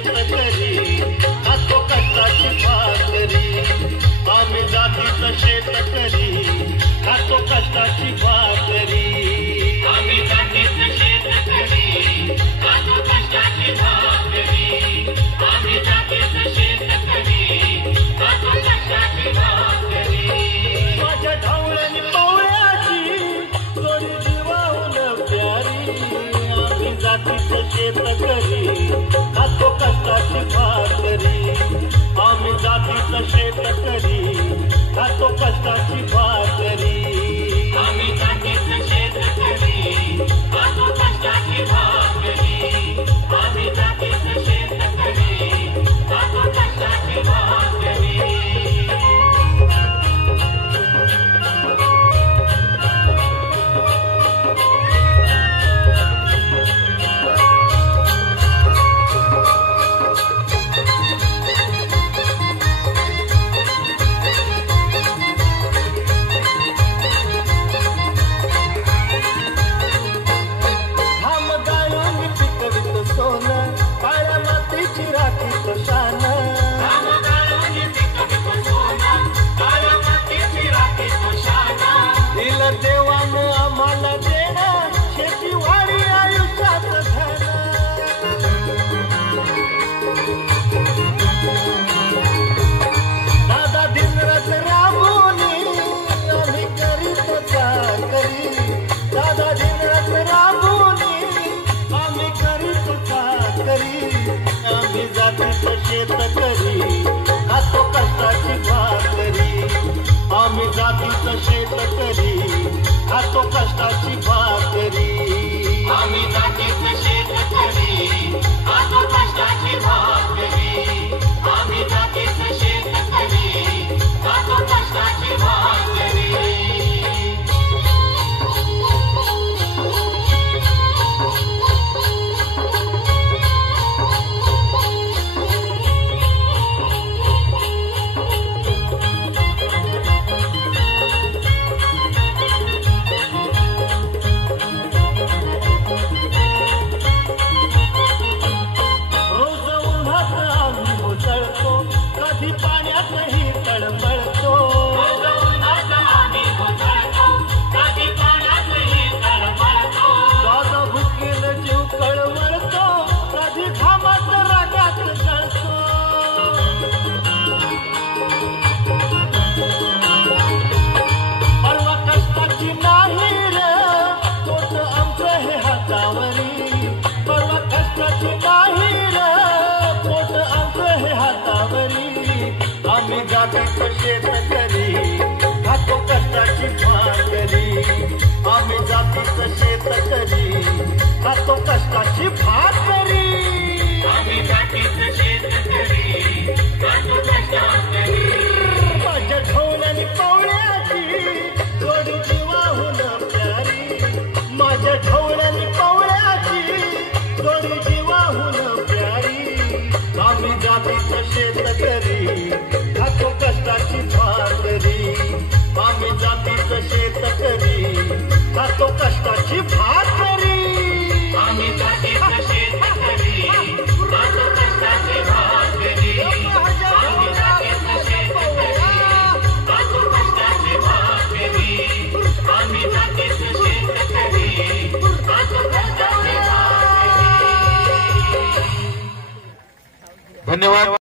शेतकरी खातो कष्टाची भाकरी, आम्ही जातीचं शेतकरी खातो कष्टाची भाकरी, आम्ही जातीचं शेतकरी खातो कष्टाची भाकरी, आम्ही जातीचं शेतकरी खातो कष्टाची भाकरी. माझ्या ढवळ्यानी पवळ्याची जोडी जीवाहून प्यारी, आम्ही जातीचं शेतकरी खातो कष्टाची भाकरी, आम्ही जातीचं शेतकरी खातो कष्टाची भाकरी, आम्ही जातीचं शेतकरी खातो कष्टाची भाकरी, आम्ही जातीचं शेतकरी खातो कष्टाची भाकरी. देवानं आम्हाला देणं शेतीवाडी आयुष्याचं धन, दादा दिनरात राबवणी आम्ही करीत चाकरी, दादा दिनरात राबवणी आम्ही करीत चाकरी, आम्ही जातीचं शेतकरी खातो कष्टाची भाकरी, आम्ही जातीचं शेतकरी खातो कष्टाची भाकरी, आम्ही जातीचं शेतकरी खातो कष्टाची भाकरी, आम्ही जातीचं शेतकरी खातो कष्टाची भाकरी. कधी पाण्यातही तळमळतो, दादा भुकेल जीव कळवळतो, कधी घामात रागात जळतो, परवा कष्टाची नाही रे पोट आमचं हे हातावरी, परवा कष्टाची नाही रे पोट आमचं हे हातावरी, आम्ही जातीचं शेतकरी खातो कष्टाची भाकरी, आम्ही जातीचं शेतकरी खातो कष्टाची भाकरी, आम्ही जातीचं शेतकरी खातो कष्टाची. माझ्या ढवळ्यानी पवळ्याची जोडी जीवाहून प्यारी, माझ्या ढवळ्यानी पवळ्याची जोडी जीवाहून प्यारी, आम्ही जातीचं शेतकरी खातो कष्टाची भाकरी, आम्ही जातीचं शेतकरी खातो कष्टाची भाकरी, आम्ही जातीचं शेतकरी खातो कष्टाची भाकरी, आम्ही जातीचं शेतकरी खातो कष्टाची भाकरी, आम्ही जातीचं शेतकरी खातो कष्टाची भाकरी. धन्यवाद.